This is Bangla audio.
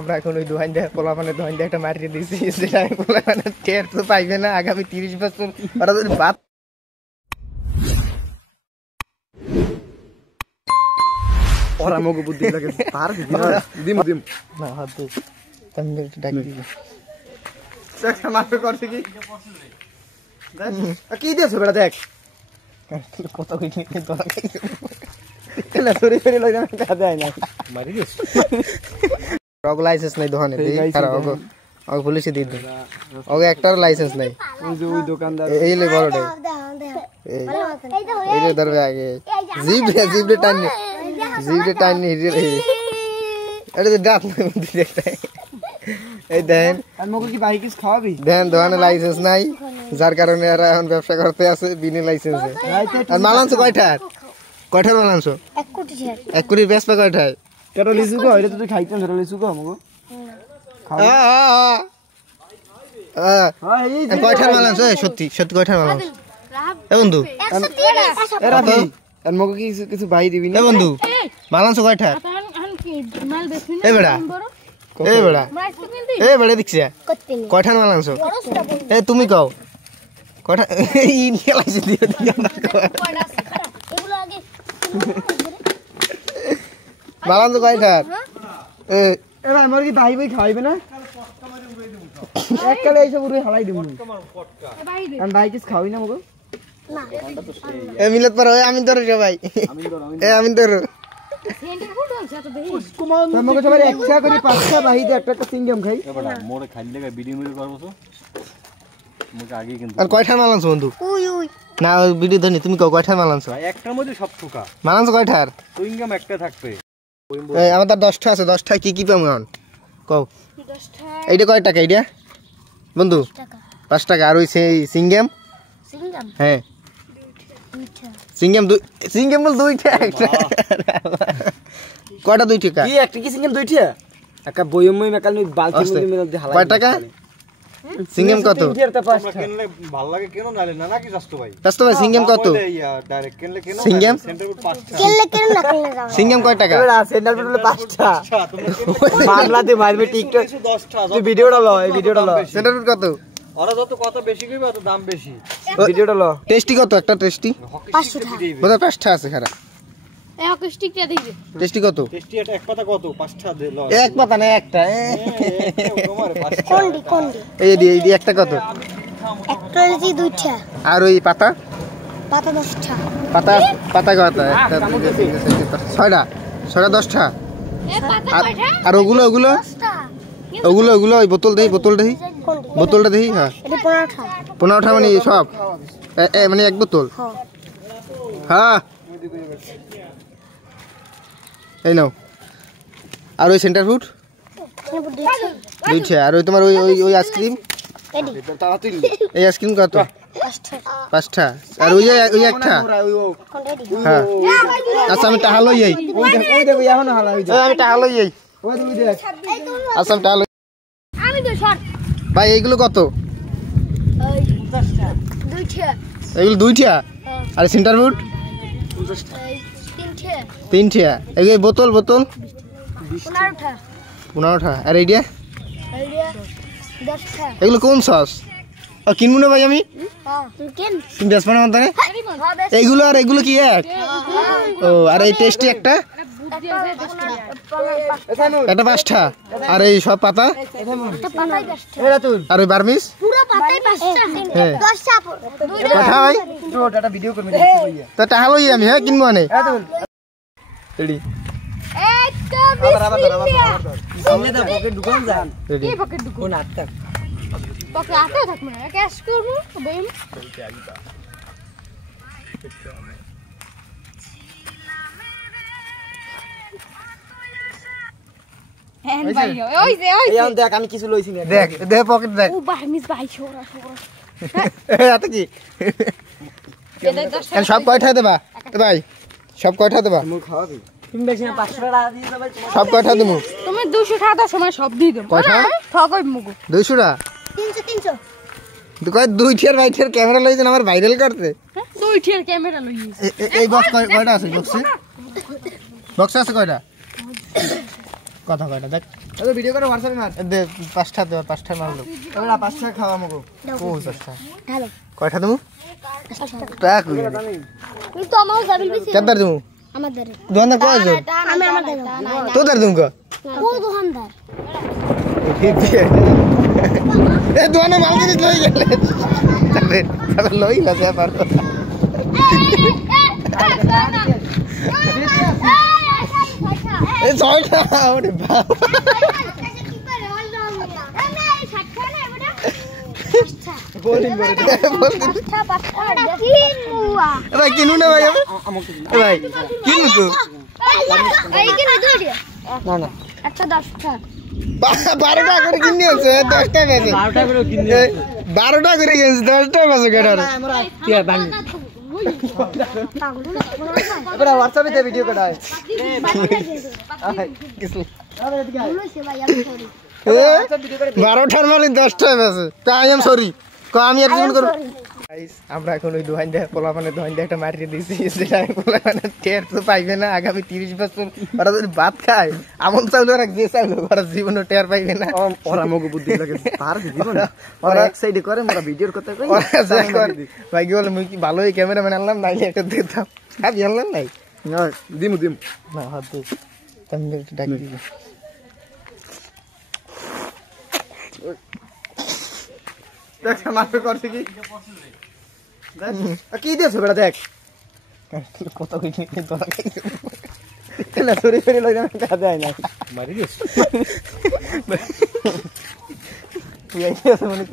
আমরা এখন ওই দোহান দেয় পোলাপানের দোহান দিয়ে একটা মারিয়ে দিয়েছি, যেটা আমি পোলাপানের টের তো পাইবে না আগামী 30 বছর ওরা যদি বাদ ওরা মগু বুদ্ধি লাগে পার দিম দিম না হাত দে তুমি একটু ডাক দিবি একটা মারবে করছে কি কি দিয়েছো বেটা দেখ কত কই কি তোরা না সরি সরি লই না কাজ হয় না মারি দিস রগ লাইসেন্স নাই দোকানে দেই খারাপ ওগো ওগো পুলিশে দিই দে ওগো একটার লাইসেন্স নাই ওই যে ওই দোকানদার এই লে বড়ডে এই যে ধরবে আগে জিবরে টান হিরে আরে দাঁত দি দেখতে এই দেন আর মগো কি বাইক খাওয়াবি দেন দোকানে লাইসেন্স নাই যার কারণে এরা এখন ব্যবসা করতে আছে বিনা লাইসেন্সে আর মালাংশ কয়টার মালাংশ 1 কোটি 1 কোটি বেচবা কয়টায় কেটো লিচু কো এটা তো তুই খাইতেন ধরে লিচু কো মগো এই কয়টার মালাংশ সত্যি সত্যি কয়টার মালাংশ এ বন্ধু এরা কি আর মগো কি কিছু ভাই দিবি না এ বন্ধু মালাংশ কয়টা এ বেড়া দেখছি কয়টার মালাংশ এ তুমি কও কয়টা ইনকে লাইছে দিও মালাংশ কয়টার এবার আমার কি ভাই ভাই খাইবে না এককালে এইসব উড়ে হালাই দিব আমি ভাই কিছু খাওয়াই না মগো না এ মিলত পার আমি ধরে রে ভাই আমি ধরে সেন্টার ফুড আছে তো দেই তোমাকে সবাই একটা করে পাঁচটা বাহিতে একটা সিঙ্গাম খাই এবারে মোরে খাইলে লাগা ভিডিও মিডিও করব তো মুকে আগে কিন্তু আর কয়টার মালাংশ বন্ধু উই না ভিডিও ধনি তুমি কয়টার মালাংশ একটার মধ্যে সব ঠোকা মালাংশ কয়টার সিঙ্গাম একটা থাকবে এই আমাদের 10টা আছে 10টা কি কি পাম এখন কও 10টা এইটা কয় টাকা এইটা বন্ধু 5 টাকা আর ওই সেই সিঙ্গাম হ্যাঁ সিঙ্গাম বল 2টা একটা কয়টা 2 টাকা কি একটা কি সিঙ্গাম 2টা একটা বয়মই মেকাল নি বালতির মধ্যে হালাই কয় টাকা সিঙ্গাম কত কিনলে ভালো লাগে কেন নালে না নাকি সস্তো ভাই সিঙ্গাম কত ডাইরেক্ট কিনলে কেন সিঙ্গাম সেন্টার ফুড 5 টাকা কিনলে কেন না কিনলে যাও সিঙ্গাম কয় টাকা এরা সেন্টার ফুড বলে 5 টাকা বাংলাতে মারবে টিকটক 10টা তুই ভিডিওটা ল এই ভিডিওটা ল সেন্টার ফুড কত ওরা যত কত বেশি কইবে তত দাম বেশি ভিডিওটা ল টেস্টি কত একটা টেস্টি 500 টাকা বোধহয় 5টা আছে খারাপ এই হকি স্টিকটা দিবে টেস্টি কত টেস্টি এটা এক পাতা কত 5টা দে ল এক পাতা না একটা তোমার 5টা কোনডি এই একটা কত একটা জি 2টা আর ওই পাতা 10টা পাতা কত একটা 6টা 10টা এ পাতা কয়টা আর ওগুলো 10টা ওগুলো ওই বোতলটা দেই হ্যাঁ এটা 15টা মানে সব মানে এক বোতল হ্যাঁ এই নাও আর ওই সেন্টার ফুড 2টা আর ওই তোমার ওই আইসক্রিম এই আইসক্রিম কত 5টা আর ওই একটা হ্যাঁ আচ্ছা আমি টাকা লই ওই দেখো এখন হালা হই যায় আমি টাকা লই ওই তুমি দেখ আচ্ছা আমি টাকা লই আমি তো শর্ট ভাই এইগুলো কত 50টা 2টা এইগুলো 2টা আর সেন্টার ফুড 50টা 3টা এই বোতল 15টা আর এইটা 10টা এগুলো কোন সস কিনবো না ভাই আমি তুমি বেচবো না মানে এইগুলো আর এগুলো কি এক ও আর এই টেস্টি একটা 5টা আর এই সব পাতা আর ওই বার্মিস ভিডিও করবি তা টাকা লই আমি হ্যাঁ কিনবো আনে রেডি আমি কিছু লইছি না দেখ দেখ পকেট দেখ ও বার্মিস ভাই ছোরা এটা কি সব কয়টা দেবা ভাই সব কয়টা দেবা তুমি খাওয়াবি তুমি বেশি না 500 টাকা দিয়ে দেবা সব কয়টা দেবো তুমি 200 টাকা দাও সময় সব দিয়ে দেব কয়টা ঠকই মুগো 200 টাকা 300 তুই কয় 2 ভাইটার ক্যামেরা লইছেন আমার ভাইরাল করতে 2 ক্যামেরা লইছি এই বক্স কয়টা আছে বক্সে আছে কয়টা কথা কয়টা দেখ এই ভিডিও করে WhatsApp-এ মার দে 5টা দে 5টা মারলো এবার 5টা খাওয়া আমাকে ও 5টা হ্যালো কয়টা দেবো 5টা টাকা কই কিন্তু আমার ডাবল পিস কতদার দেবো আমাদের দোকানদার কয় জন আমি আমাদের তো দার দেবো কো ও দোকানদার এ দোকানে মাল জিনিস লই গেলে তবে লই না যা পারো এ ছয়টা ওরে বাবা বোলিং করে ভাই কিনু না ভাই ভাই কিনু তো না না একটা 10টা 12টা করে কিনে আছে 10টা বেজে 12টা করে কিনে 12টা করে কিনছে 10টা বেজে কেডারে ইয়ার বানি এবারে WhatsApp-এ দে ভিডিও করা হয় কিছু আরে এদিকে আয় ভাই আমি সরি 12টার মানে 10টা বেজে তাই আই এম সরি কো আমি আর জীবন করব গাইস আমরা এখন ওই দোহান দেয়া পোলাপানে দোহান দেয়া একটা মারি দিয়েছি যেটা পোলাপানে টের তো পাইবে না আগামী 30 বছর ওরা যদি ভাত খায় আমন চাউল রাখ যে চাউল ওরা জীবনে টের পাইবে না ওরা মগো বুদ্ধি লাগে পার জীবন ওরা এক সাইডে করে আমরা ভিডিওর কথা কই ভাই কি বলে মুই কি ভালোই ক্যামেরাম্যান আনলাম নাইলে একটা দিতাম আমি আনলাম নাই না দিমু না হাত দে তুমি একটু ডাক দিবি দেখ মাফে করছে কি কি দিয়েছো বেটা দেখ কত কইনি তোরা খাইছে কেলা সরি সরি লাগা না যায় না মারি দিস তুই আইছিস মনে